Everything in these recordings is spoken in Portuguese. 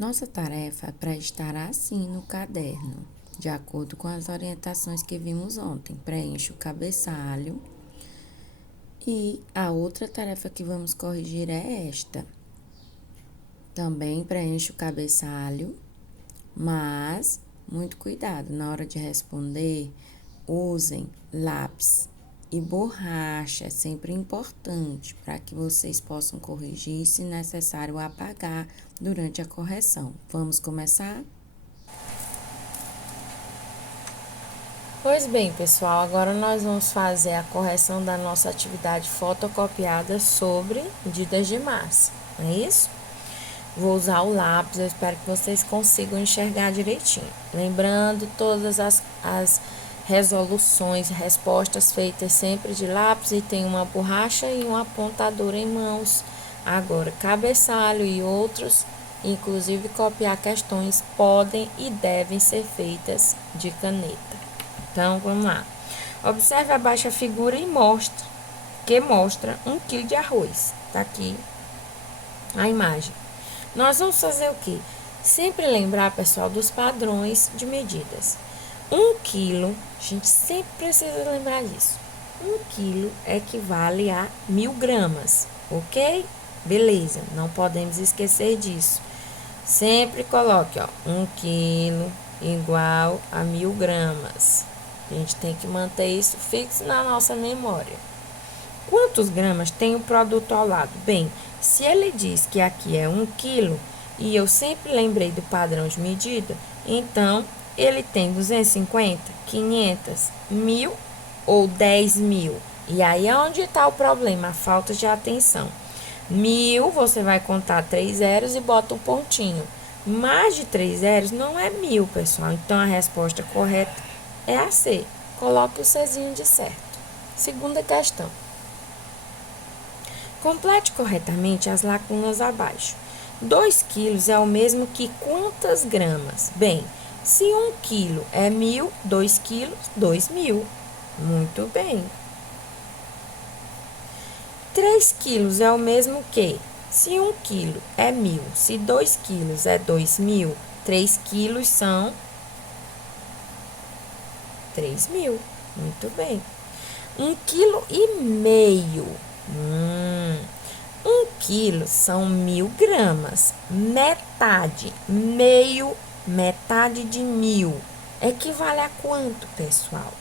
Nossa tarefa é para estar assim no caderno, de acordo com as orientações que vimos ontem. Preencha o cabeçalho. E a outra tarefa que vamos corrigir é esta. Também preencha o cabeçalho, mas muito cuidado na hora de responder. Usem lápis e borracha, é sempre importante para que vocês possam corrigir, se necessário apagar durante a correção. Vamos começar? Pois bem, pessoal, agora nós vamos fazer a correção da nossa atividade fotocopiada sobre medidas de massa, não é isso? Vou usar o lápis, eu espero que vocês consigam enxergar direitinho. Lembrando, todas as resoluções, respostas feitas sempre de lápis e tem uma borracha e um apontador em mãos. Agora, cabeçalho e outros, inclusive copiar questões, podem e devem ser feitas de caneta. Então, vamos lá. Observe abaixo a figura e mostra 1 kg de arroz. Tá aqui a imagem. Nós vamos fazer o quê? Sempre lembrar, pessoal, dos padrões de medidas. 1 quilo, a gente sempre precisa lembrar disso. 1 quilo equivale a 1000 gramas, ok? Beleza, não podemos esquecer disso. Sempre coloque, ó, 1 quilo igual a 1000 gramas. A gente tem que manter isso fixo na nossa memória. Quantos gramas tem o produto ao lado? Bem, se ele diz que aqui é 1 quilo e eu sempre lembrei do padrão de medida, então ele tem 250, 500, 1000 ou 10.000. E aí é onde está o problema, a falta de atenção. 1000, você vai contar 3 zeros e bota um pontinho. Mais de 3 zeros não é 1000, pessoal. Então a resposta correta é a C. Coloque o Czinho de certo. Segunda questão. Complete corretamente as lacunas abaixo. 2 quilos é o mesmo que quantas gramas? Bem, se 1 quilo é 1000, 2 quilos, 2000. Muito bem. 3 quilos é o mesmo que? Se 1 quilo é 1000, se 2 quilos é 2000, 3 quilos são 3.000. Muito bem. 1,5 kg. 1 quilo são 1000 gramas. Metade, metade de 1000 equivale a quanto, pessoal?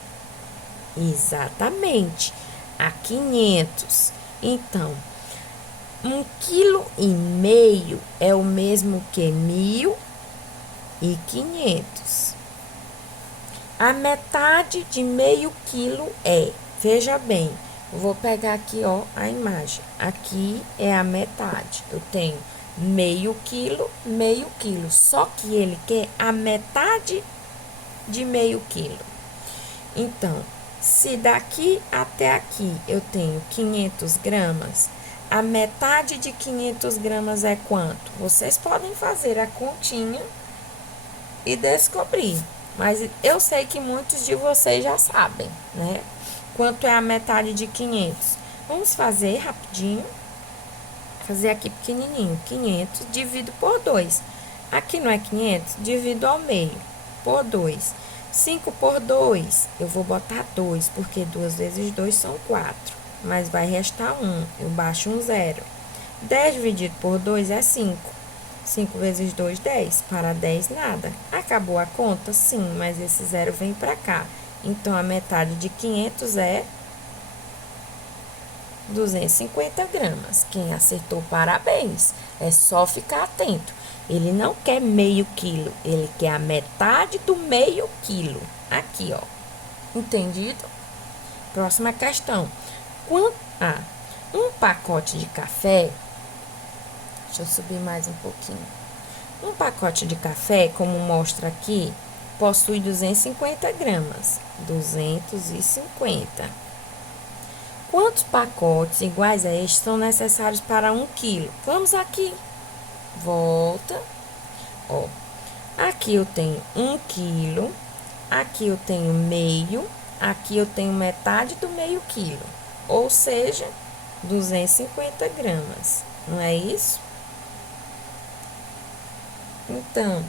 Exatamente, a 500. Então, 1,5 kg é o mesmo que 1.500. A metade de meio quilo é, veja bem, eu vou pegar aqui, ó, a imagem. Aqui é a metade. Eu tenho meio quilo. Só que ele quer a metade de meio quilo. Então, se daqui até aqui eu tenho 500 gramas, a metade de 500 gramas é quanto? Vocês podem fazer a continha e descobrir. Mas eu sei que muitos de vocês já sabem, né? Quanto é a metade de 500? Vamos fazer rapidinho. Fazer aqui pequenininho. 500 divido por 2. Aqui não é 500? Divido ao meio. Por 2. 5 por 2. Eu vou botar 2, porque 2 vezes 2 são 4. Mas vai restar 1. Eu baixo um 0. 10 dividido por 2 é 5. 5 vezes 2, 10. Para 10, nada. Acabou a conta? Sim, mas esse zero vem para cá. Então, a metade de 500 é 250 gramas. Quem acertou, parabéns. É só ficar atento. Ele não quer meio quilo, ele quer a metade do meio quilo. Aqui, ó. Entendido? Próxima questão. Um pacote de café. Deixa eu subir mais um pouquinho. Um pacote de café, como mostra aqui, possui 250 gramas. 250. Quantos pacotes iguais a este são necessários para 1 quilo? Vamos aqui. Volta. Ó. Aqui eu tenho 1 quilo. Aqui eu tenho meio. Aqui eu tenho metade do meio quilo. Ou seja, 250 gramas. Não é isso? Então,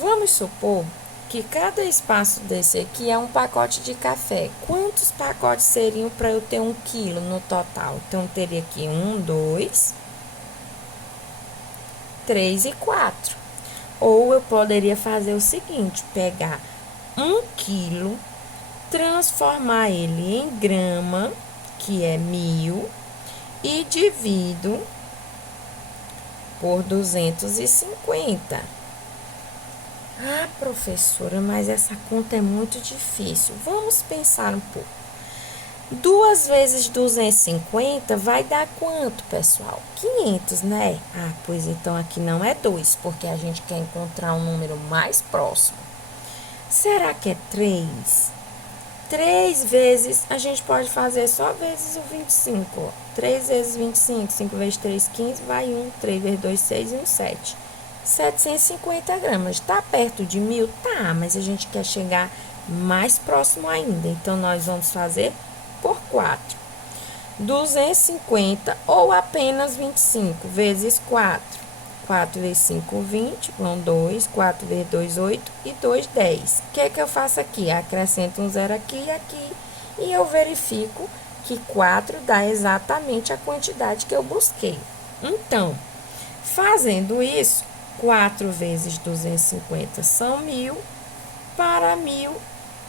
vamos supor que cada espaço desse aqui é um pacote de café. Quantos pacotes seriam para eu ter 1 quilo no total? Então, teria aqui 1, 2, 3 e 4. Ou eu poderia fazer o seguinte, pegar 1 quilo, transformar ele em grama, que é 1000, e divido por 250. Ah, professora, mas essa conta é muito difícil. Vamos pensar um pouco. 2 vezes 250 vai dar quanto, pessoal? 500, né? Ah, pois então aqui não é 2, porque a gente quer encontrar um número mais próximo. Será que é 3? 3 vezes, a gente pode fazer só vezes o 25. 3 vezes 25, 5 vezes 3, 15, vai 1. 3 vezes 2, 6 e 1, 7. 750 gramas. Tá perto de 1000? Tá, mas a gente quer chegar mais próximo ainda. Então, nós vamos fazer por 4. 250 ou apenas 25 vezes 4. 4 vezes 5, 20, vão 2, 4 vezes 2, 8 e 2, 10. O que é que eu faço aqui? Acrescento um zero aqui e aqui e eu verifico que 4 dá exatamente a quantidade que eu busquei. Então, fazendo isso, 4 vezes 250 são 1000, para 1000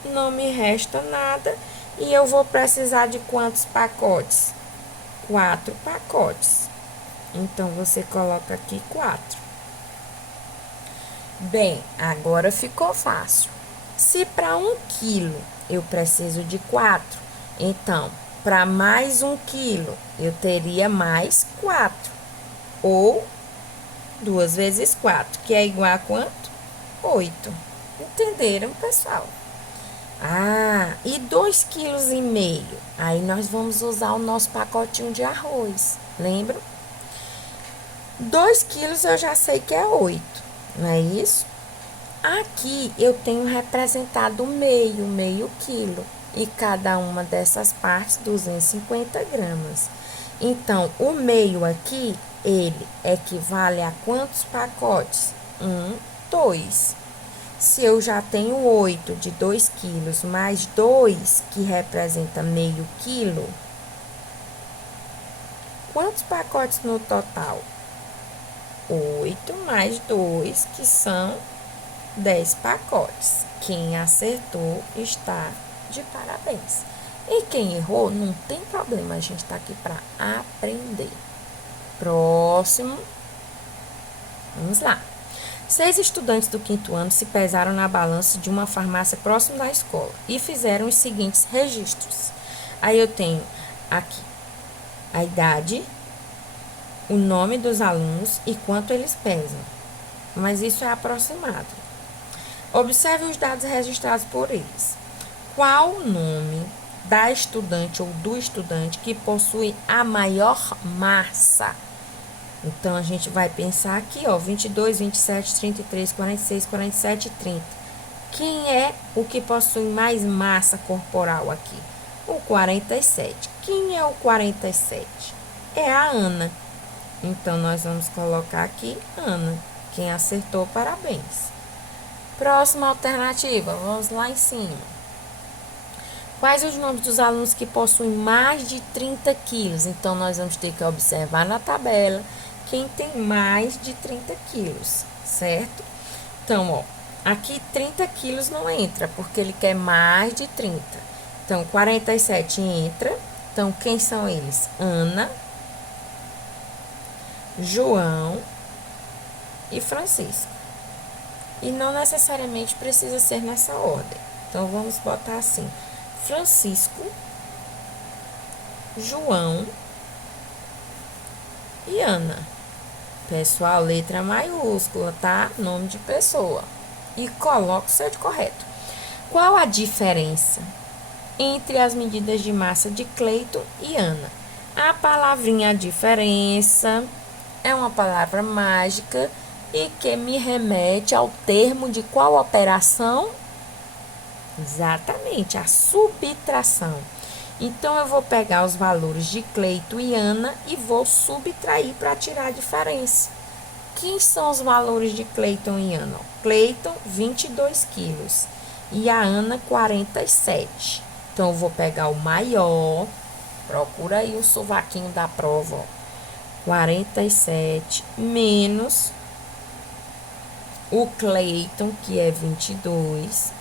não me resta nada e eu vou precisar de quantos pacotes? 4 pacotes. Então, você coloca aqui 4. Bem, agora ficou fácil. Se para 1 quilo eu preciso de 4, então, para mais 1 quilo, eu teria mais 4. Ou 2 vezes 4, que é igual a quanto? 8. Entenderam, pessoal? Ah, e 2,5 kg? Aí, nós vamos usar o nosso pacotinho de arroz. Lembra? 2 quilos eu já sei que é 8, não é isso? Aqui eu tenho representado meio quilo. E cada uma dessas partes, 250 gramas. Então, o meio aqui, ele equivale a quantos pacotes? 1, 2. Se eu já tenho 8 de 2 quilos, mais 2, que representa meio quilo, quantos pacotes no total? 8 mais 2, que são 10 pacotes. Quem acertou está de parabéns. E quem errou, não tem problema, a gente está aqui para aprender. Próximo. Vamos lá. 6 estudantes do 5º ano se pesaram na balança de uma farmácia próximo da escola e fizeram os seguintes registros. Aí eu tenho aqui a idade, o nome dos alunos e quanto eles pesam. Mas isso é aproximado. Observe os dados registrados por eles. Qual o nome da estudante ou do estudante que possui a maior massa? Então, a gente vai pensar aqui, ó, 22, 27, 33, 46, 47 e 30. Quem é o que possui mais massa corporal aqui? O 47. Quem é o 47? É a Ana. Então, nós vamos colocar aqui Ana. Quem acertou, parabéns. Próxima alternativa, vamos lá em cima. Quais os nomes dos alunos que possuem mais de 30 quilos? Então, nós vamos ter que observar na tabela quem tem mais de 30 quilos, certo? Então, ó, aqui 30 quilos não entra, porque ele quer mais de 30. Então, 47 entra. Então, quem são eles? Ana, João e Francisco. E não necessariamente precisa ser nessa ordem. Então, vamos botar assim: Francisco, João e Ana. Pessoal, letra maiúscula, tá? Nome de pessoa. E coloca o certo correto. Qual a diferença entre as medidas de massa de Cleiton e Ana? A palavrinha diferença é uma palavra mágica e que me remete ao termo de qual operação? Exatamente, a subtração. Então, eu vou pegar os valores de Cleito e Ana e vou subtrair para tirar a diferença, Aqui são os valores de Cleiton e Ana. Cleiton, 22 quilos. E a Ana, 47. Então, eu vou pegar o maior. Procura aí o sovaquinho da prova, ó. 47 menos o Cleiton, que é 22.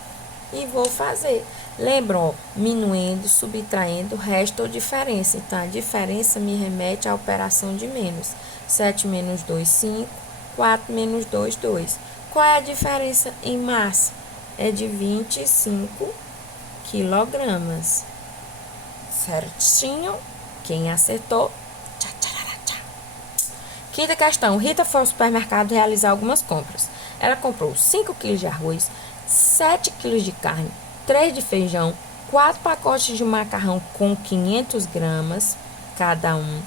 E vou fazer. Lembra, ó, minuendo, subtraindo, resto ou diferença. Então, a diferença me remete à operação de menos. 7 menos 2, 5. 4 menos 2, 2. Qual é a diferença em massa? É de 25 quilogramas. Certinho? Quem acertou? Tchá, tchá, tchá. Quinta questão. Rita foi ao supermercado realizar algumas compras. Ela comprou 5 quilos de arroz, 7 quilos de carne, 3 de feijão, 4 pacotes de macarrão com 500 gramas cada um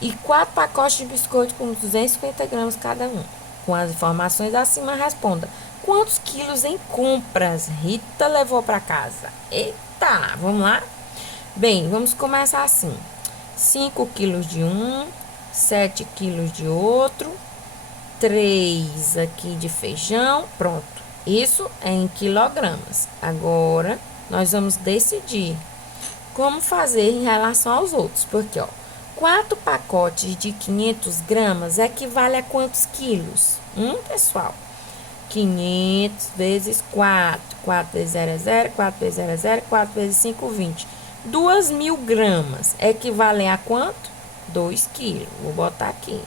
e 4 pacotes de biscoito com 250 gramas cada um. Com as informações acima, responda: quantos quilos em compras Rita levou para casa? Eita, vamos lá? Bem, vamos começar assim. 5 quilos de um, 7 quilos de outro, 3 aqui de feijão, pronto. Isso é em quilogramas. Agora, nós vamos decidir como fazer em relação aos outros. Porque, ó, 4 pacotes de 500 gramas equivale a quantos quilos? Pessoal, 500 vezes 4. 4 vezes 0 é 0, 4 vezes 0 é 0, 4 vezes 5, 20. 2.000 gramas equivalem a quanto? 2 quilos. Vou botar aqui.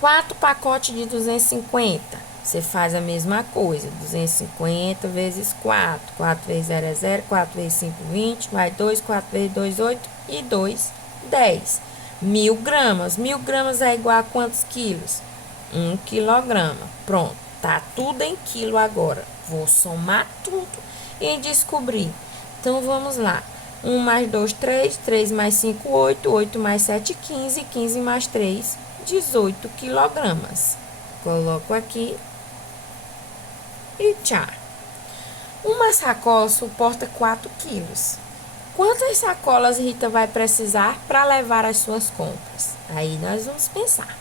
4 pacotes de 250. Você faz a mesma coisa. 250 vezes 4. 4 vezes 0 é 0. 4 vezes 5, 20. Mais 2. 4 vezes 2, 8. E 2, 10. 1.000 gramas. 1.000 gramas é igual a quantos quilos? 1 quilograma. Pronto. Tá tudo em quilo agora. Vou somar tudo e descobrir. Então, vamos lá. 1 mais 2, 3. 3 mais 5, 8. 8 mais 7, 15. 15 mais 3, 18 quilogramas. Coloco aqui e tchau. Uma sacola suporta 4 quilos. Quantas sacolas Rita vai precisar para levar as suas compras? Aí nós vamos pensar.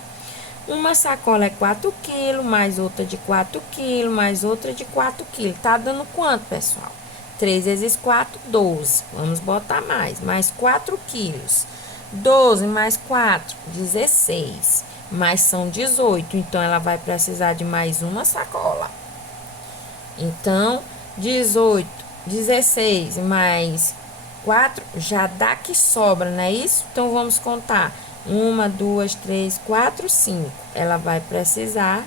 Uma sacola é 4 quilos, mais outra de 4 quilos, mais outra de 4 quilos. Tá dando quanto, pessoal? 3 vezes 4, 12. Vamos botar mais 4 quilos. 12 mais 4, 16. Mas são 18, então ela vai precisar de mais uma sacola. Então, 18, 16 mais 4 já dá que sobra, não é isso? Então, vamos contar. 1, 2, 3, 4, 5. Ela vai precisar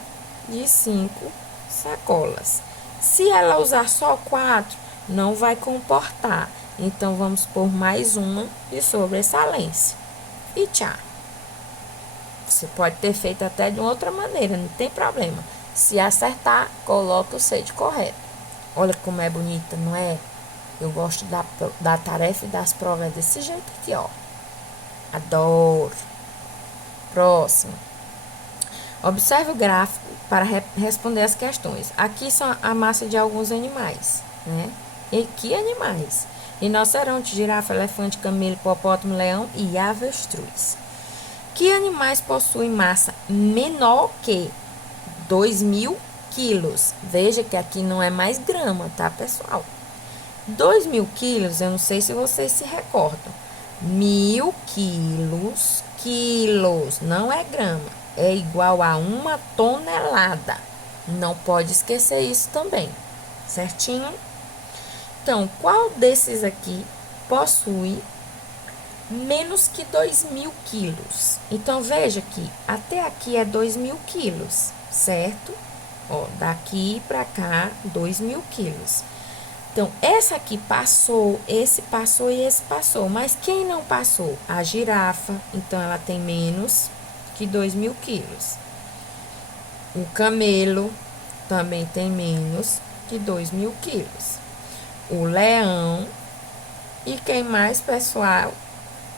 de 5 sacolas. Se ela usar só 4, não vai comportar. Então, vamos pôr mais uma de sobressalência. E tchau. Você pode ter feito até de outra maneira, não tem problema. Se acertar, coloca o sede correto. Olha como é bonita, não é? Eu gosto da tarefa e das provas desse jeito aqui, ó. Adoro. Próximo. Observe o gráfico para responder as questões. Aqui são a massa de alguns animais, né? E que animais? Rinoceronte, girafa, elefante, camelo, hipopótamo, leão e avestruz. Que animais possuem massa menor que 2.000 quilos? Veja que aqui não é mais grama, tá, pessoal? 2.000 quilos, eu não sei se vocês se recordam. 1.000 quilos, não é grama, é igual a 1 tonelada. Não pode esquecer isso também, certinho? Então, qual desses aqui possui menos que 2.000 quilos? Então, veja que até aqui é 2.000 quilos, certo? Ó, daqui pra cá, 2.000 quilos. Então, essa aqui passou, esse passou e esse passou. Mas quem não passou? A girafa, então ela tem menos que 2.000 quilos. O camelo também tem menos que 2.000 quilos. O leão e quem mais, pessoal?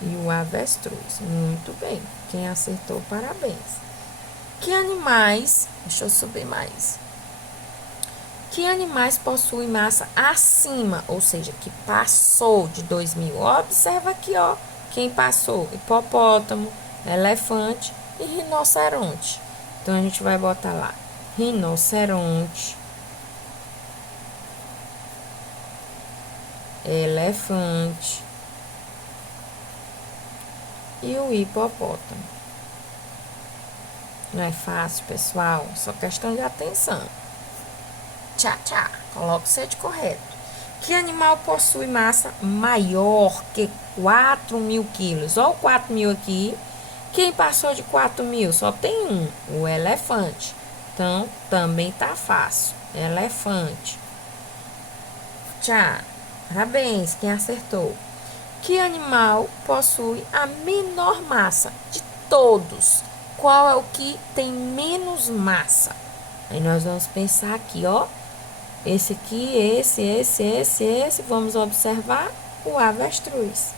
E o avestruz. Muito bem. Quem acertou, parabéns. Que animais... Deixa eu subir mais. Que animais possuem massa acima, ou seja, que passou de 2.000? Observa aqui, ó. Quem passou? Hipopótamo, elefante e rinoceronte. Então, a gente vai botar lá rinoceronte, elefante e o hipopótamo. Não é fácil, pessoal? Só questão de atenção. Tchá, tchá. Coloca o sede correto. Que animal possui massa maior que 4.000 quilos? Olha o 4.000 aqui. Quem passou de 4.000? Só tem um, o elefante. Então, também tá fácil. Elefante. Tchá. Parabéns, quem acertou. Que animal possui a menor massa de todos? Qual é o que tem menos massa? Aí nós vamos pensar aqui, ó. Esse aqui, esse. Vamos observar o avestruz.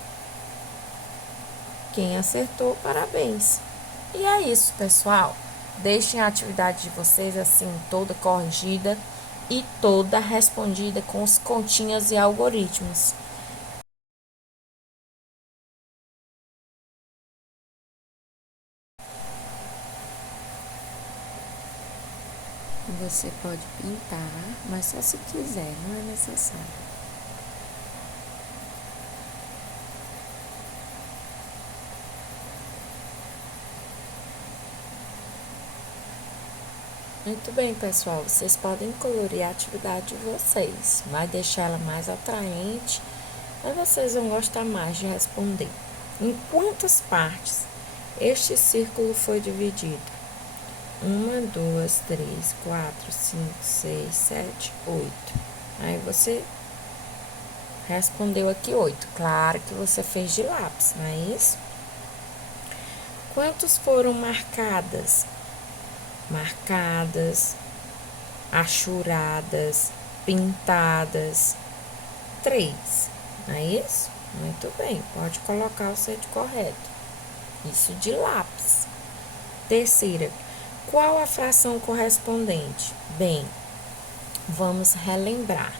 Quem acertou, parabéns. E é isso, pessoal. Deixem a atividade de vocês assim, toda corrigida e toda respondida com os continhas e algoritmos. Você pode pintar, mas só se quiser, não é necessário. Muito bem, pessoal. Vocês podem colorir a atividade de vocês. Vai deixar ela mais atraente, mas vocês vão gostar mais de responder. Em quantas partes este círculo foi dividido? 1, 2, 3, 4, 5, 6, 7, 8. Aí você respondeu aqui 8. Claro que você fez de lápis, não é isso? Quantos foram marcadas, achuradas, pintadas? 3, não é isso? Muito bem, pode colocar o sede correto. Isso de lápis. Terceira, qual a fração correspondente? Bem, vamos relembrar.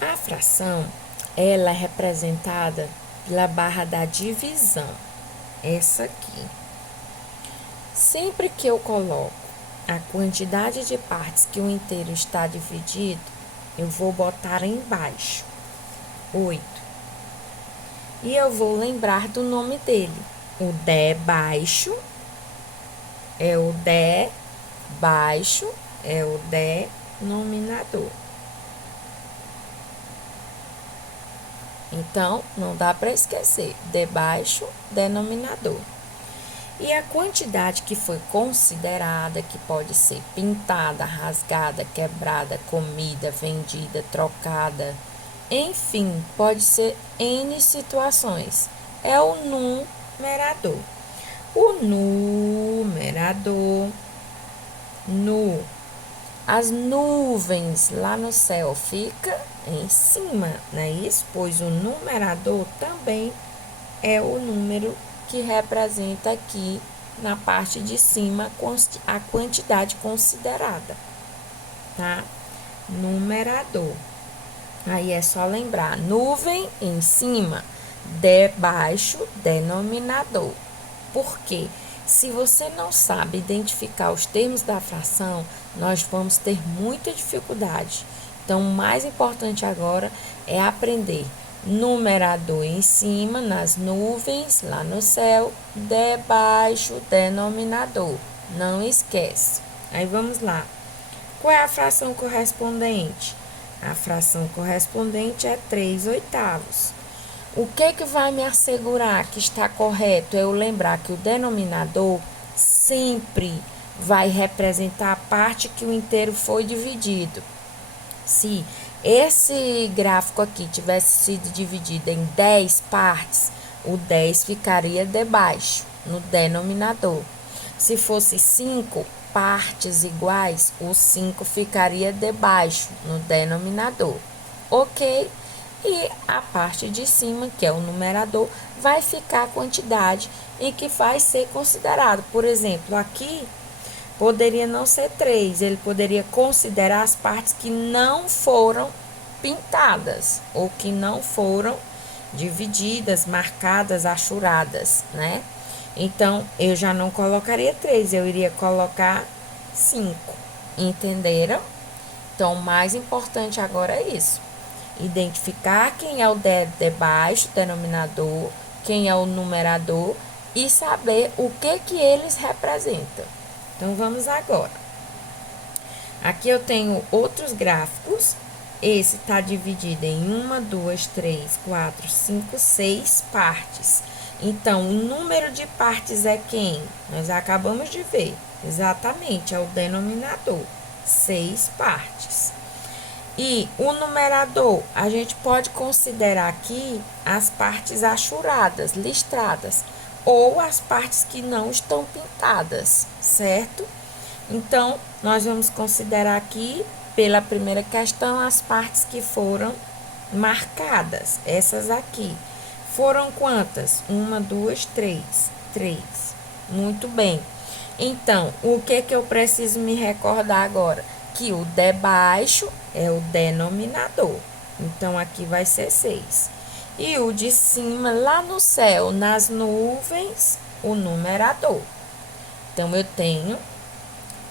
A fração, ela é representada pela barra da divisão. Essa aqui. Sempre que eu coloco a quantidade de partes que o inteiro está dividido, eu vou botar embaixo. 8. E eu vou lembrar do nome dele. O Dé baixo é o Dé baixo, é o denominador. Então, não dá para esquecer. Dé baixo, denominador. E a quantidade que foi considerada, que pode ser pintada, rasgada, quebrada, comida, vendida, trocada, enfim, pode ser N situações. É o numerador. O numerador, as nuvens lá no céu fica em cima, não é isso? Pois o numerador também é o número que representa aqui na parte de cima a quantidade considerada, tá? Numerador. Aí é só lembrar, nuvem em cima, debaixo, denominador. Por quê? Se você não sabe identificar os termos da fração, nós vamos ter muita dificuldade. Então, o mais importante agora é aprender numerador em cima, nas nuvens, lá no céu, debaixo, denominador. Não esquece. Aí, vamos lá. Qual é a fração correspondente? A fração correspondente é 3/8. O que vai me assegurar que está correto? Eu lembrar que o denominador sempre vai representar a parte que o inteiro foi dividido. Se esse gráfico aqui tivesse sido dividido em 10 partes, o 10 ficaria debaixo, no denominador. Se fosse 5 partes iguais, o 5 ficaria debaixo, no denominador. Ok? E a parte de cima, que é o numerador, vai ficar a quantidade em que vai ser considerado. Por exemplo, aqui poderia não ser 3, ele poderia considerar as partes que não foram pintadas ou que não foram divididas, marcadas, achuradas, né? Então, eu já não colocaria 3, eu iria colocar 5. Entenderam? Então, o mais importante agora é isso. Identificar quem é o de baixo, denominador, quem é o numerador e saber o que eles representam. Então, vamos agora. Aqui eu tenho outros gráficos. Esse está dividido em 1, 2, 3, 4, 5, 6 partes. Então, o número de partes é quem? Nós acabamos de ver. Exatamente, é o denominador. 6 partes. E o numerador, a gente pode considerar aqui as partes achuradas, listradas, ou as partes que não estão pintadas, certo? Então, nós vamos considerar aqui, pela primeira questão, as partes que foram marcadas. Essas aqui. Foram quantas? 1, 2, 3. 3. Muito bem. Então, o que eu preciso me recordar agora? Que o de baixo é o denominador. Então, aqui vai ser 6. E o de cima, lá no céu, nas nuvens, o numerador. Então, eu tenho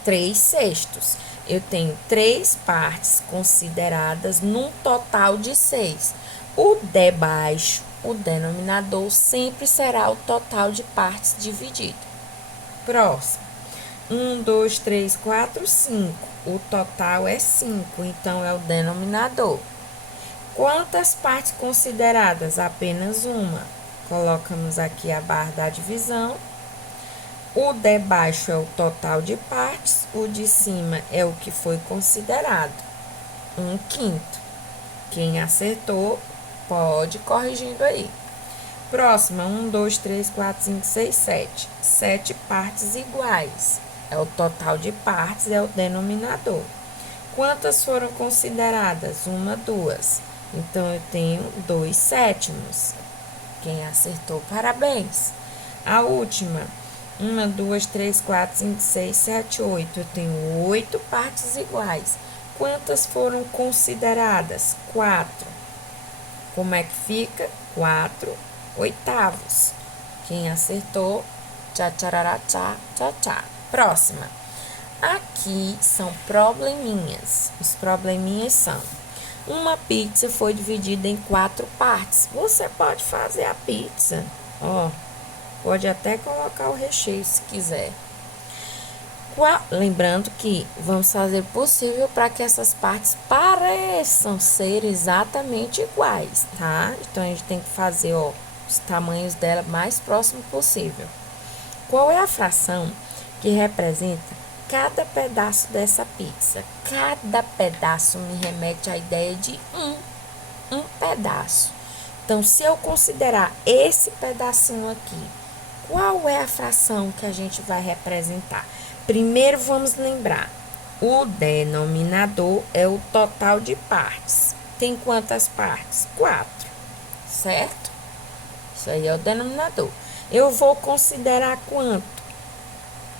3 sextos. Eu tenho 3 partes consideradas num total de 6. O de baixo, o denominador, sempre será o total de partes dividido. Próximo. 1, 2, 3, 4, 5. O total é 5, então é o denominador. Quantas partes consideradas? Apenas uma. Colocamos aqui a barra da divisão. O de baixo é o total de partes, o de cima é o que foi considerado. 1/5. Quem acertou, pode ir corrigindo aí. Próxima, 1, 2, 3, 4, 5, 6, 7. 7 partes iguais. É o total de partes, é o denominador. Quantas foram consideradas? 1, 2. Então, eu tenho 2 sétimos. Quem acertou, parabéns. A última, 1, 2, 3, 4, 5, 6, 7, 8. Eu tenho 8 partes iguais. Quantas foram consideradas? 4. Como é que fica? 4 oitavos. Quem acertou, tchá, tcharará, tchá, tchá, tchá. Próxima. Aqui são probleminhas. Os probleminhas são: uma pizza foi dividida em 4 partes. Você pode fazer a pizza, ó. Pode até colocar o recheio se quiser. Lembrando que vamos fazer o possível para que essas partes pareçam ser exatamente iguais, tá? Então, a gente tem que fazer, ó, os tamanhos dela mais próximo possível. Qual é a fração que representa cada pedaço dessa pizza? Cada pedaço me remete à ideia de um pedaço. Então, se eu considerar esse pedacinho aqui, qual é a fração que a gente vai representar? Primeiro, vamos lembrar, o denominador é o total de partes. Tem quantas partes? 4, certo? Isso aí é o denominador. Eu vou considerar quanto?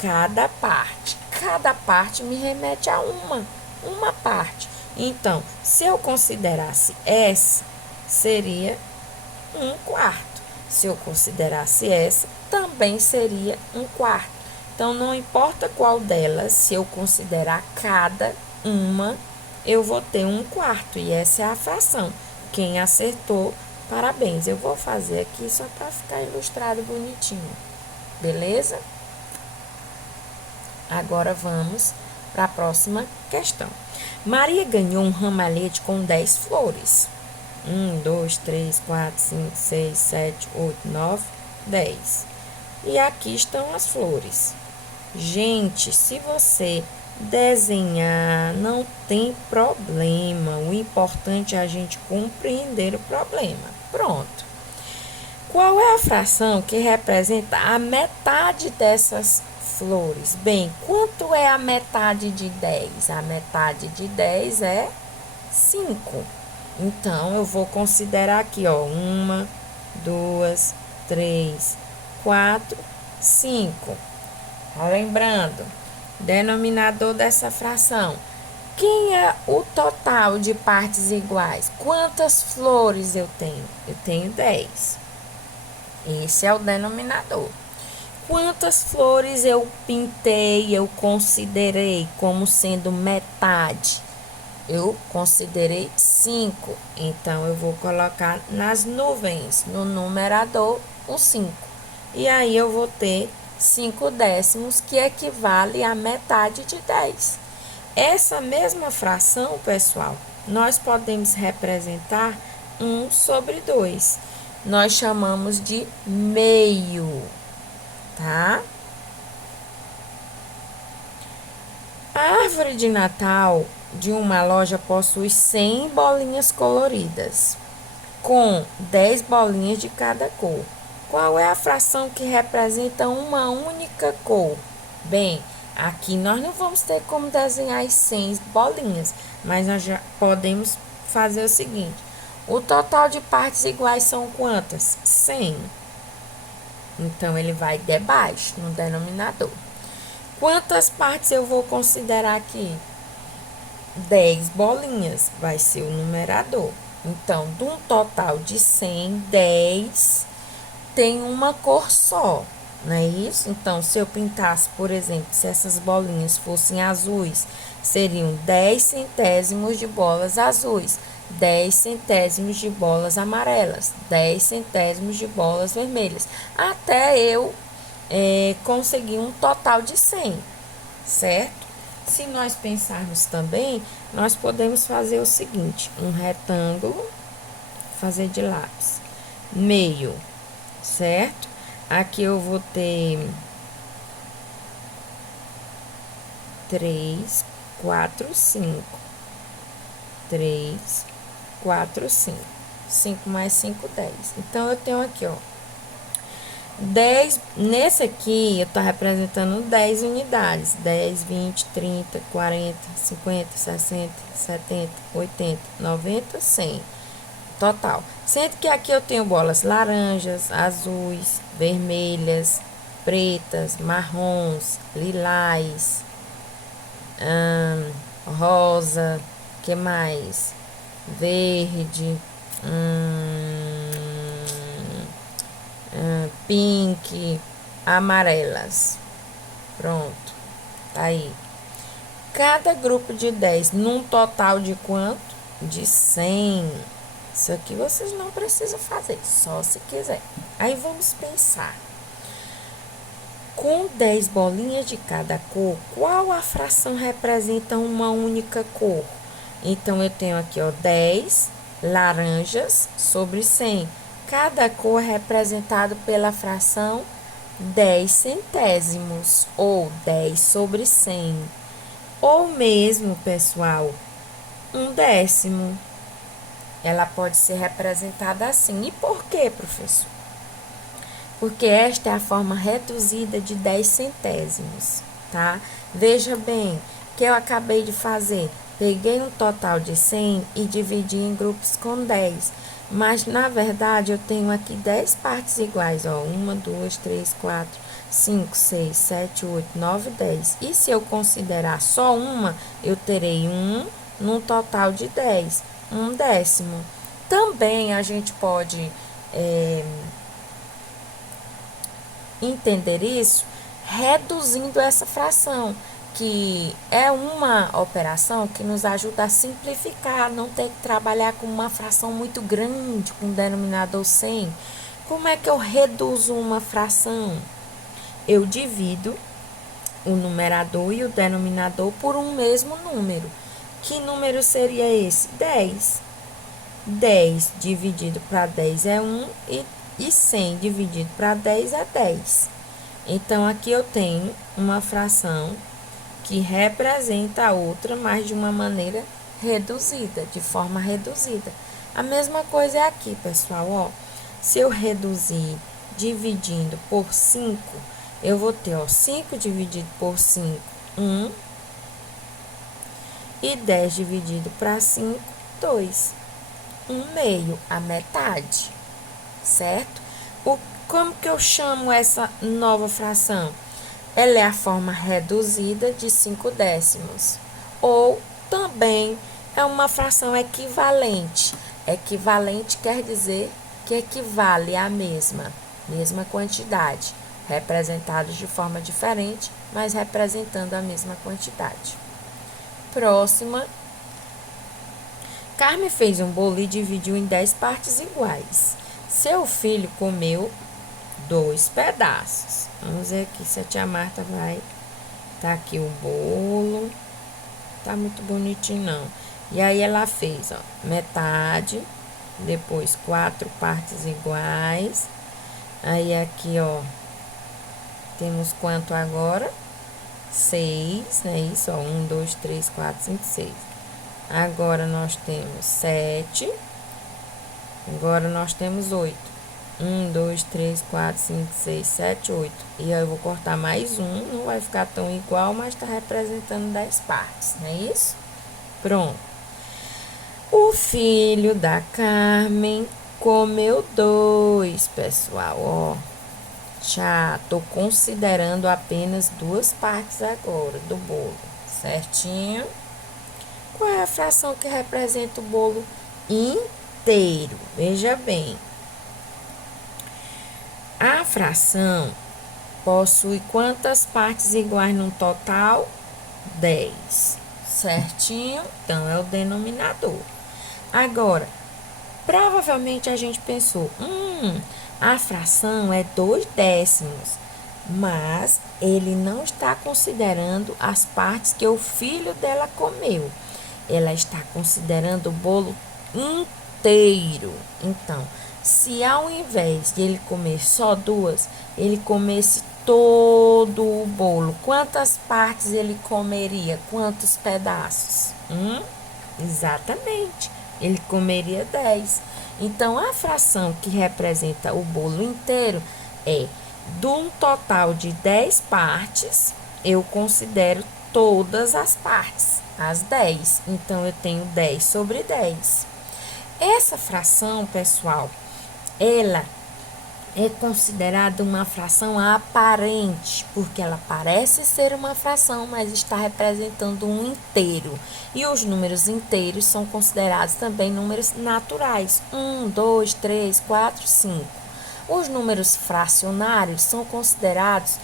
Cada parte. Cada parte me remete a uma parte. Então, se eu considerasse essa, seria 1/4. Se eu considerasse essa, também seria 1/4. Então, não importa qual delas, se eu considerar cada uma, eu vou ter 1/4. E essa é a fração. Quem acertou, parabéns. Eu vou fazer aqui só para ficar ilustrado bonitinho. Beleza? Agora, vamos para a próxima questão. Maria ganhou um ramalhete com 10 flores. 1, 2, 3, 4, 5, 6, 7, 8, 9, 10. E aqui estão as flores. Gente, se você desenhar, não tem problema. O importante é a gente compreender o problema. Pronto. Qual é a fração que representa a metade dessas flores? Bem, quanto é a metade de 10? A metade de 10 é 5. Então, eu vou considerar aqui, ó, 1, 2, 3, 4, 5. Lembrando, denominador dessa fração. Quem é o total de partes iguais? Quantas flores eu tenho? Eu tenho 10. Esse é o denominador. Quantas flores eu pintei, eu considerei como sendo metade? Eu considerei 5. Então, eu vou colocar nas nuvens, no numerador, o 5. E aí, eu vou ter 5 décimos, que equivale a metade de 10. Essa mesma fração, pessoal, nós podemos representar 1/2. Nós chamamos de meio, tá? A árvore de Natal de uma loja possui 100 bolinhas coloridas, com 10 bolinhas de cada cor. Qual é a fração que representa uma única cor? Bem, aqui nós não vamos ter como desenhar as 100 bolinhas, mas nós já podemos fazer o seguinte: o total de partes iguais são quantas? 100. Então, ele vai debaixo, no denominador. Quantas partes eu vou considerar aqui? 10 bolinhas, vai ser o numerador. Então, de um total de 100, 10 tem uma cor só, não é isso? Então, se eu pintasse, por exemplo, se essas bolinhas fossem azuis, seriam 10 centésimos de bolas azuis, 10 centésimos de bolas amarelas, 10 centésimos de bolas vermelhas, até eu conseguir um total de 100, certo? Se nós pensarmos também, nós podemos fazer o seguinte: um retângulo, fazer de lápis, meio, certo? Aqui eu vou ter 3, 4, 5. 3, 4, 5. 5 mais 5, 10. Então, eu tenho aqui, ó, 10, nesse aqui eu tô representando 10 unidades, 10, 20, 30, 40, 50, 60, 70, 80, 90, 100, total. Sendo que aqui eu tenho bolas laranjas, azuis, vermelhas, pretas, marrons, lilás, rosa, que mais? Verde, pink, amarelas. Pronto, tá aí. Cada grupo de 10 num total de quanto? De 100. Isso aqui vocês não precisam fazer, só se quiser. Aí vamos pensar. Com 10 bolinhas de cada cor, qual a fração representa uma única cor? Então, eu tenho aqui, ó, 10 laranjas sobre 100. Cada cor é representado pela fração 10 centésimos, ou 10 sobre 100. Ou mesmo, pessoal, um décimo. Ela pode ser representada assim. E por quê, professor? Porque esta é a forma reduzida de 10 centésimos, tá? Veja bem, que eu acabei de fazer. Peguei um total de 100 e dividi em grupos com 10. Mas, na verdade, eu tenho aqui 10 partes iguais, ó. 1, 2, 3, 4, 5, 6, 7, 8, 9, 10. E se eu considerar só uma, eu terei num total de 10, um décimo. Também a gente pode entender isso reduzindo essa fração, que é uma operação que nos ajuda a simplificar, não ter que trabalhar com uma fração muito grande, com denominador 100. Como é que eu reduzo uma fração? Eu divido o numerador e o denominador por um mesmo número. Que número seria esse? 10. 10 dividido para 10 é 1 e 100 dividido para 10 é 10. Então, aqui eu tenho uma fração que representa a outra, mas de uma maneira reduzida, de forma reduzida. A mesma coisa é aqui, pessoal, ó. Se eu reduzir dividindo por 5, eu vou ter, ó, 5 dividido por 5, 1. E 10 dividido para 5, 2. 1/2, a metade, certo? Como que eu chamo essa nova fração? Ela é a forma reduzida de 5 décimos. Ou também é uma fração equivalente. Equivalente quer dizer que equivale à mesma quantidade. representados de forma diferente, mas representando a mesma quantidade. Próxima. Carmen fez um bolo e dividiu em 10 partes iguais. Seu filho comeu 2 pedaços. Vamos ver aqui se a tia Marta vai... Tá aqui o bolo. Tá muito bonitinho, não. E aí ela fez, ó, metade, depois 4 partes iguais. Aí aqui, ó, temos quanto agora? 6, né? Isso, ó, 1, 2, 3, 4, 5, 6. Agora nós temos 7. Agora nós temos 8. 1, 2, 3, 4, 5, 6, 7, 8. E aí eu vou cortar mais um, não vai ficar tão igual, mas tá representando 10 partes, não é isso? Pronto. O filho da Carmen comeu 2, pessoal, ó. Já tô considerando apenas 2 partes agora do bolo, certinho? Qual é a fração que representa o bolo inteiro? Veja bem. A fração possui quantas partes iguais no total? 10, certinho? Então, é o denominador. Agora, provavelmente a gente pensou, a fração é 2 décimos, mas ele não está considerando as partes que o filho dela comeu. Ela está considerando o bolo inteiro. Então, se ao invés de ele comer só 2, ele comesse todo o bolo, quantas partes ele comeria? Quantos pedaços? Exatamente, ele comeria 10. Então, a fração que representa o bolo inteiro é, de um total de 10 partes, eu considero todas as partes, as 10. Então, eu tenho 10 sobre 10. Essa fração, pessoal, ela é considerada uma fração aparente, porque ela parece ser uma fração, mas está representando um inteiro. E os números inteiros são considerados também números naturais. 1, 2, 3, 4, 5. Os números fracionários são considerados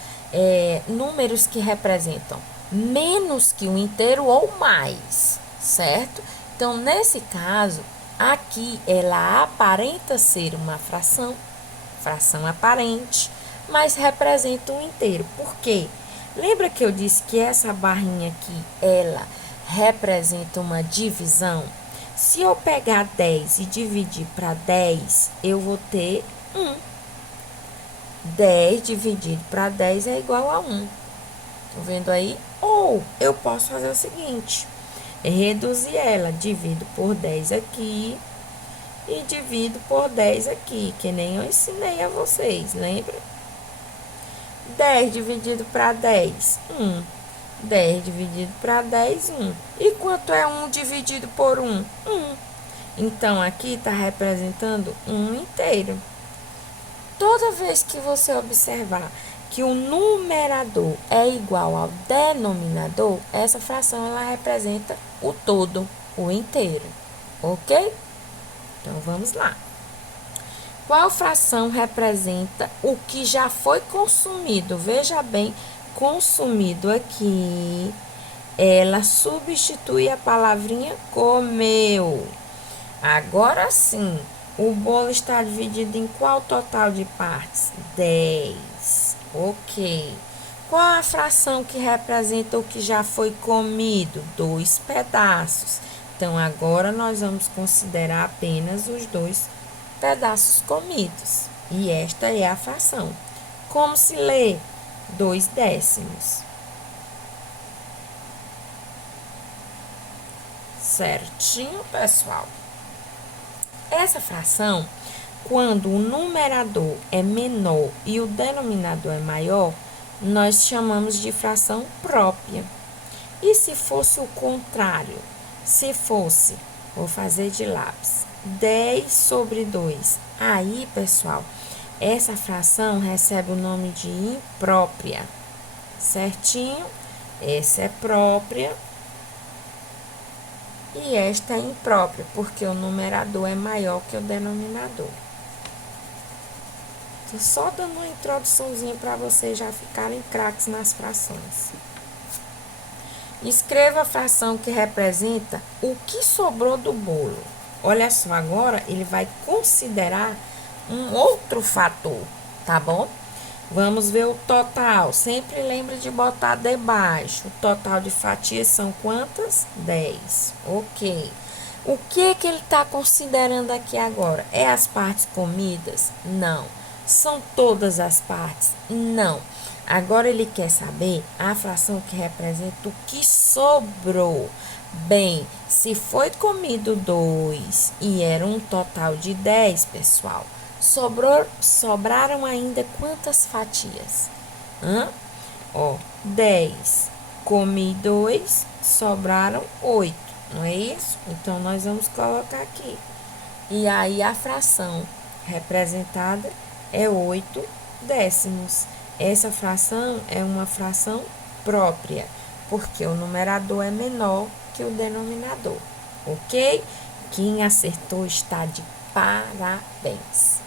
números que representam menos que um inteiro ou mais, certo? Então, nesse caso, aqui ela aparenta ser uma fração aparente, mas representa um inteiro. Por quê? Lembra que eu disse que essa barrinha aqui, ela representa uma divisão? Se eu pegar 10 e dividir para 10, eu vou ter 1. 10 dividido para 10 é igual a 1. Tá vendo aí? Ou eu posso fazer o seguinte, reduzir ela, divido por 10 aqui e divido por 10 aqui, que nem eu ensinei a vocês, lembra? 10 dividido para 10, 1. 10 dividido para 10, 1. E quanto é 1 dividido por 1? 1. Então, aqui está representando 1 inteiro. Toda vez que você observar que o numerador é igual ao denominador, essa fração ela representa o todo, o inteiro, ok? Então, vamos lá. Qual fração representa o que já foi consumido? Veja bem, consumido aqui, ela substitui a palavrinha comeu. Agora sim, o bolo está dividido em qual total de partes? 10. Ok. Qual a fração que representa o que já foi comido? 2 pedaços. Então, agora nós vamos considerar apenas os 2 pedaços comidos. E esta é a fração. Como se lê? 2 décimos. Certinho, pessoal? Essa fração, quando o numerador é menor e o denominador é maior, nós chamamos de fração própria. E se fosse o contrário? Se fosse, vou fazer de lápis, 10 sobre 2. Aí, pessoal, essa fração recebe o nome de imprópria. Certinho? Essa é própria. E esta é imprópria, porque o numerador é maior que o denominador. Tô só dando uma introduçãozinha para vocês já ficarem craques nas frações. Escreva a fração que representa o que sobrou do bolo. Olha só, agora ele vai considerar um outro fator, tá bom? Vamos ver o total. Sempre lembre de botar debaixo. O total de fatias são quantas? 10. Ok. O que ele está considerando aqui agora? É as partes comidas? Não. São todas as partes? Não. Agora ele quer saber a fração que representa o que sobrou. Bem, se foi comido 2 e era um total de 10, pessoal, sobraram ainda quantas fatias? Ó, 10. Comi 2, sobraram 8, não é isso? Então, nós vamos colocar aqui. E aí, a fração representada é 8 décimos. Essa fração é uma fração própria, porque o numerador é menor que o denominador, ok? Quem acertou está de parabéns.